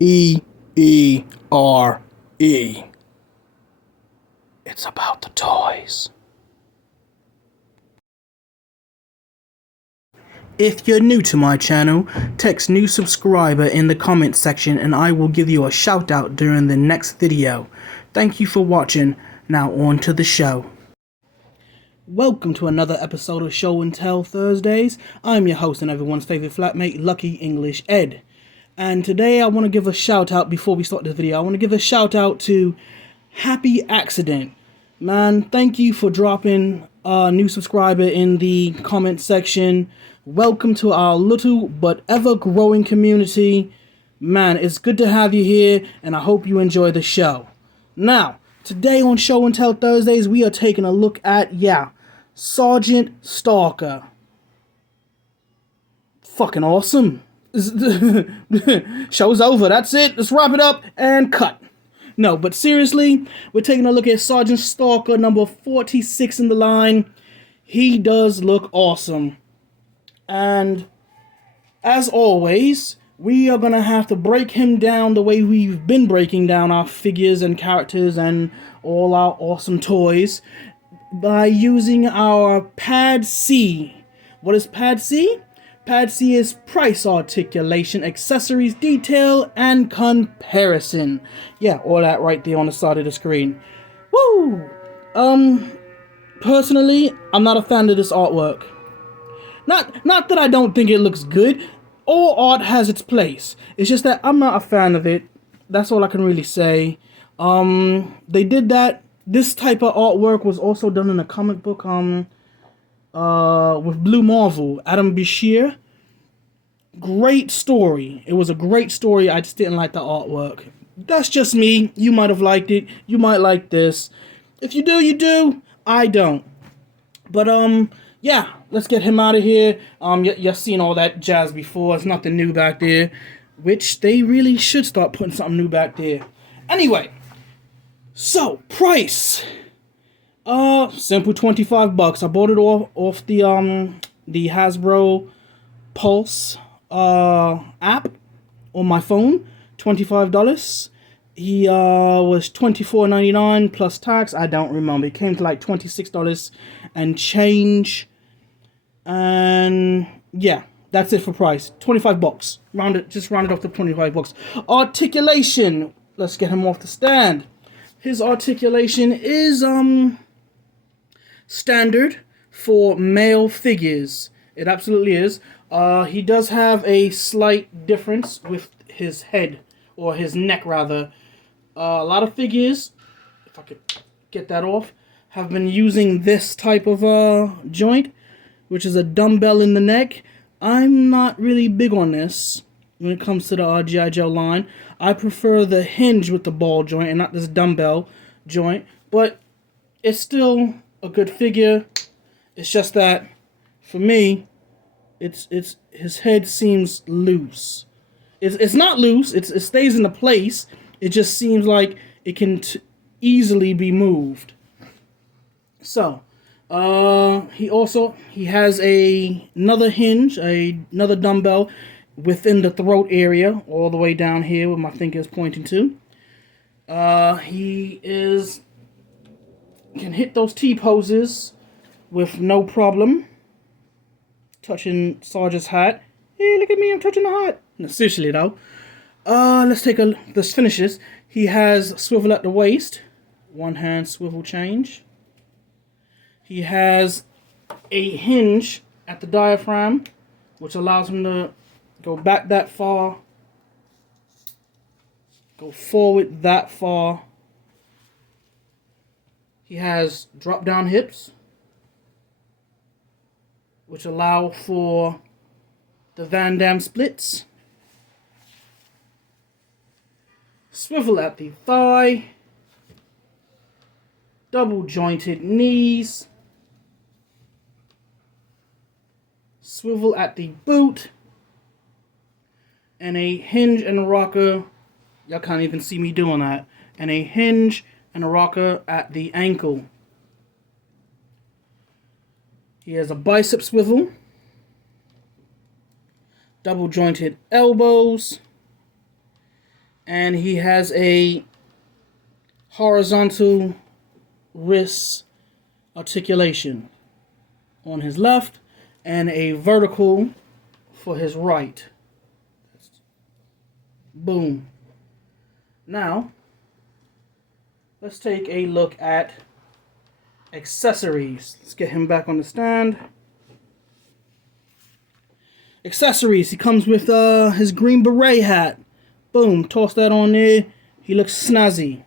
T-E-E-R-E. It's about the toys. If you're new to my channel, text new subscriber in the comment section and I will give you a shout out during the next video. Thank you for watching. Now on to the show. Welcome to another episode of Show and Tell Thursdays. I'm your host and everyone's favorite flatmate, Lucky English Ed. And today I want to give a shout out before we start this video. I want to give a shout out to Happy Accident. Man, thank you for dropping a new subscriber in the comment section. Welcome to our little but ever growing community. Man, it's good to have you here and I hope you enjoy the show. Now, today on Show and Tell Thursdays, we are taking a look at, Sergeant Stalker. Fucking awesome. Show's over, that's it. Let's wrap it up and cut. No, but seriously, we're taking a look at Sergeant Stalker, number 46 in the line. He does look awesome. And as always, we are going to have to break him down the way we've been breaking down our figures and characters and all our awesome toys by using our Pad C. What is Pad C? Pad C is price articulation, accessories, detail, and comparison. Yeah, all that right there on the side of the screen. Woo! Personally, I'm not a fan of this artwork. Not that I don't think it looks good. All art has its place. It's just that I'm not a fan of it. That's all I can really say. They did that. This type of artwork was also done in a comic book with Blue Marvel, Adam Bashir. Great story. It was a great story. I just didn't like the artwork. That's just me. You might have liked it. You might like this. If you do, you do. I don't. But yeah, let's get him out of here. You've seen all that jazz before. It's nothing new back there, which they really should start putting something new back there. Anyway, so price. Simple $25. I bought it off the Hasbro Pulse app on my phone. $25. He was $24.99 plus tax. I don't remember. It came to like $26 and change. And yeah, that's it for price. $25. Just round it off to $25. Articulation. Let's get him off the stand. His articulation is standard for male figures. It absolutely is. He does have a slight difference with his head, or his neck rather. A lot of figures, if I could get that off, have been using this type of joint, which is a dumbbell in the neck. I'm not really big on this when it comes to the G.I. Joe line. I prefer the hinge with the ball joint and not this dumbbell joint, but it's still a good figure. It's just that for me, it's his head seems loose. It's not loose. It stays in the place. It just seems like it can easily be moved. So, he has another hinge, another dumbbell within the throat area, all the way down here where my finger is pointing to. He can hit those T poses with no problem. Touching Sergeant's hat. Hey, look at me, I'm touching the hat. No, seriously though. Let's finish this. He has swivel at the waist. One hand swivel change. He has a hinge at the diaphragm, which allows him to go back that far. Go forward that far. He has drop down hips, which allow for the Van Damme splits. Swivel at the thigh. Double jointed knees. Swivel at the boot. And a hinge and a rocker. Y'all can't even see me doing that. And a hinge and a rocker at the ankle. He has a bicep swivel. Double jointed elbows. And he has a horizontal wrist articulation on his left and a vertical for his right. Boom. Now, let's take a look at accessories. Let's get him back on the stand. Accessories. He comes with his green beret hat. Boom. Toss that on there. He looks snazzy.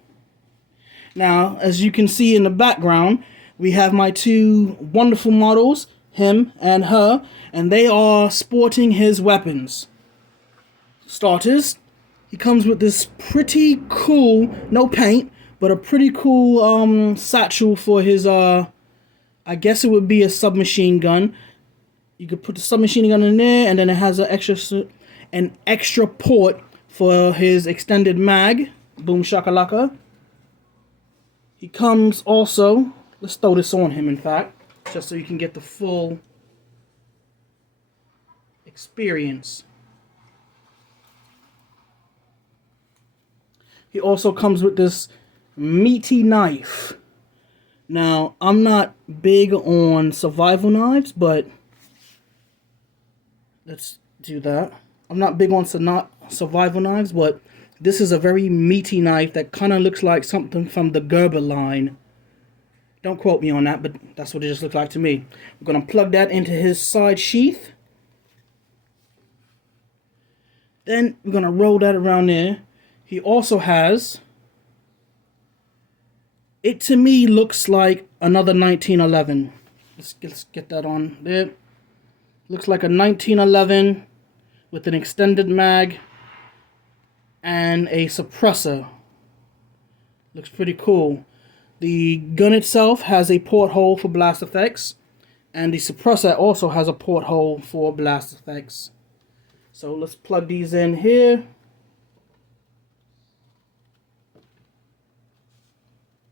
Now, as you can see in the background, we have my two wonderful models, him and her, and they are sporting his weapons. Starters, he comes with this pretty cool, no paint, but a pretty cool satchel for his, I guess it would be a submachine gun. You could put the submachine gun in there, and then it has an extra port for his extended mag. Boom shakalaka. He comes also, let's throw this on him in fact, just so you can get the full experience. He also comes with this meaty knife. Now, I'm not big on survival knives, but let's do that. I'm not big on survival knives, but this is a very meaty knife that kind of looks like something from the Gerber line. Don't quote me on that, but that's what it just looked like to me. We're going to plug that into his side sheath. Then we're going to roll that around there. He also has, it to me looks like another 1911. Let's get that on there. Looks like a 1911 with an extended mag and a suppressor. Looks pretty cool. The gun itself has a porthole for blast effects, and the suppressor also has a porthole for blast effects. So let's plug these in here.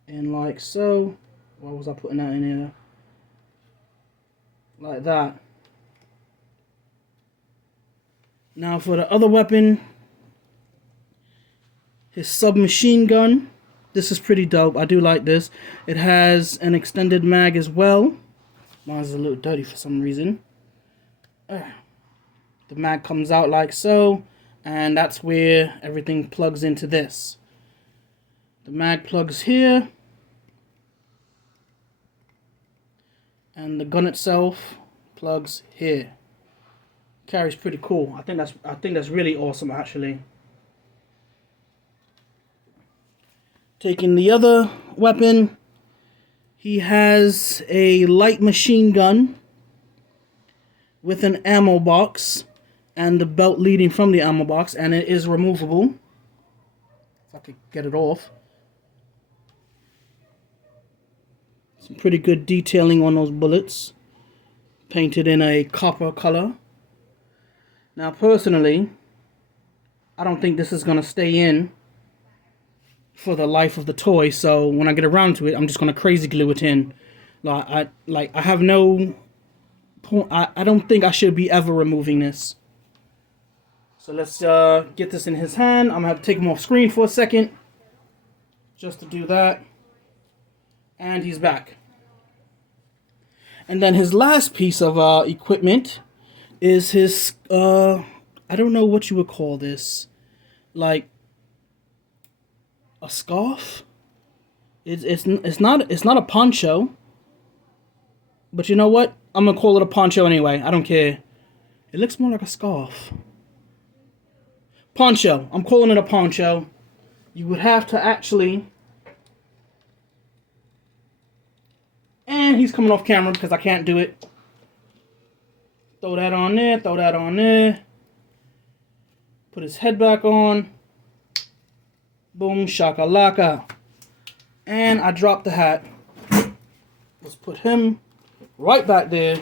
And like so. Why was I putting that in here? Like that. Now for the other weapon, his submachine gun. This is pretty dope. I do like this. It has an extended mag as well. Mine's a little dirty for some reason. The mag comes out like so, and that's where everything plugs into this. The mag plugs here, and the gun itself plugs here. Carries pretty cool. I think that's really awesome actually. Taking the other weapon, he has a light machine gun with an ammo box and the belt leading from the ammo box, and it is removable. If I could get it off. Some pretty good detailing on those bullets. Painted in a copper color. Now personally, I don't think this is going to stay in for the life of the toy, so when I get around to it, I'm just going to crazy glue it in. I have no point. I don't think I should be ever removing this. So let's get this in his hand. I'm going to have to take him off screen for a second just to do that. And he's back. And then his last piece of equipment is his, I don't know what you would call this. Like a scarf? It's not a poncho. But you know what? I'm gonna call it a poncho anyway. I don't care. It looks more like a scarf. Poncho. I'm calling it a poncho. You would have to actually. And he's coming off camera because I can't do it. Throw that on there. Throw that on there. Put his head back on. Boom shakalaka. And I dropped the hat. Let's put him right back there.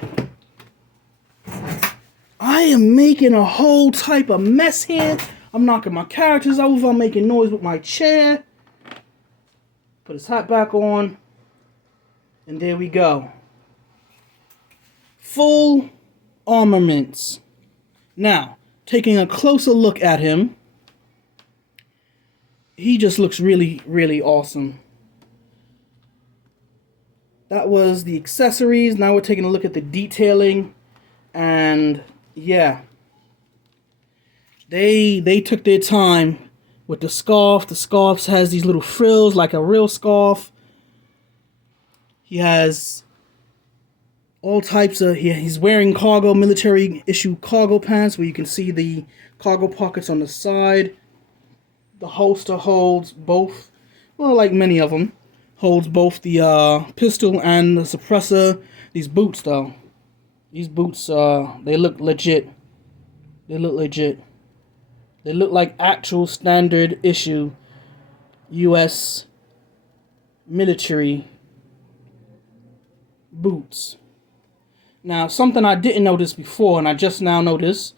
I am making a whole type of mess here. I'm knocking my characters over. I'm making noise with my chair. Put his hat back on. And there we go. Full armaments. Now, taking a closer look at him, he just looks really, really awesome. That was the accessories. Now we're taking a look at the detailing. And yeah, they took their time with the scarf. The scarf has these little frills like a real scarf. He has all types of, he's wearing cargo, military issue cargo pants where you can see the cargo pockets on the side. The holster holds both, well, like many of them, holds both the pistol and the suppressor. These boots, though, these boots, they look legit. They look legit. They look like actual standard issue U.S. military boots. Now, something I didn't notice before, and I just now noticed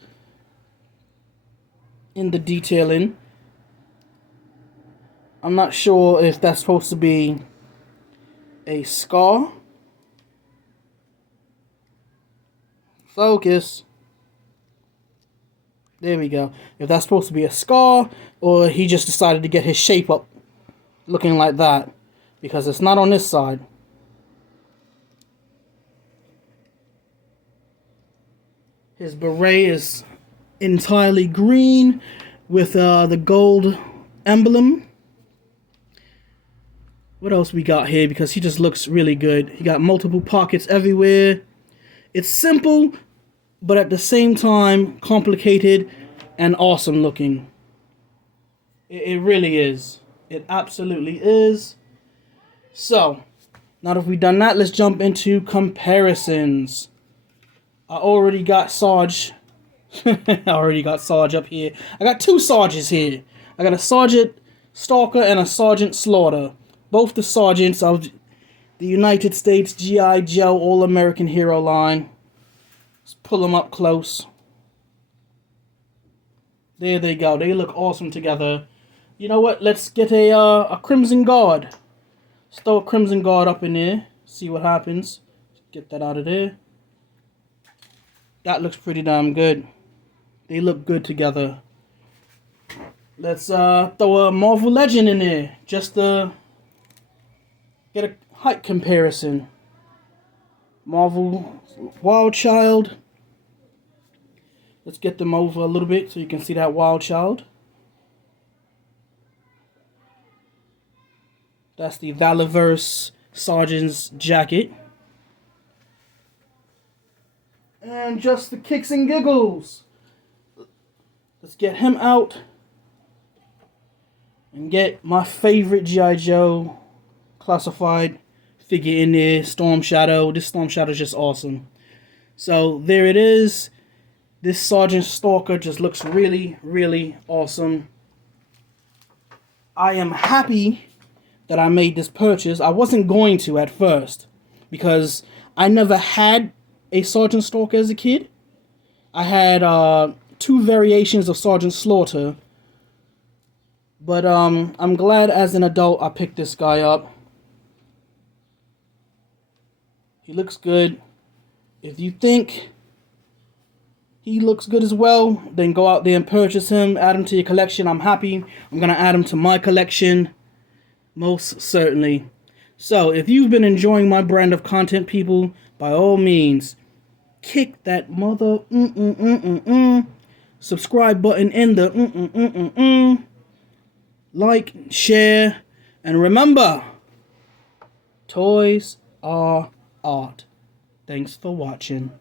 in the detailing, I'm not sure if that's supposed to be a scar. Focus. There we go. If that's supposed to be a scar, or he just decided to get his shape up looking like that, because it's not on this side. His beret is entirely green with the gold emblem. What else we got here? Because he just looks really good. He got multiple pockets everywhere. It's simple, but at the same time complicated and awesome looking. It really is. It absolutely is. So, now that we've done that, let's jump into comparisons. I already got Sarge. I already got Sarge up here. I got two Sarges here. I got a Sergeant Stalker and a Sergeant Slaughter. Both the sergeants of the United States G.I. Joe All-American Hero line. Let's pull them up close. There they go. They look awesome together. You know what? Let's get a Crimson Guard. Let's throw a Crimson Guard up in there. See what happens. Get that out of there. That looks pretty damn good. They look good together. Let's throw a Marvel Legend in there. Just to get a height comparison. Marvel Wild Child. Let's get them over a little bit so you can see that Wild Child. That's the Valiverse Sergeant's jacket. And just the kicks and giggles. Let's get him out. And get my favorite G.I. Joe classified figure in there, Storm Shadow. This Storm Shadow is just awesome. So there it is. This Sergeant Stalker just looks really, really awesome. I am happy that I made this purchase. I wasn't going to at first because I never had a Sergeant Stalker as a kid. I had two variations of Sergeant Slaughter. But I'm glad as an adult I picked this guy up. He looks good. If you think he looks good as well, then go out there and purchase him. Add him to your collection. I'm happy. I'm going to add him to my collection. Most certainly. So, if you've been enjoying my brand of content, people, by all means, kick that mother subscribe button in the like, share, and remember, toys are art. Thanks for watching.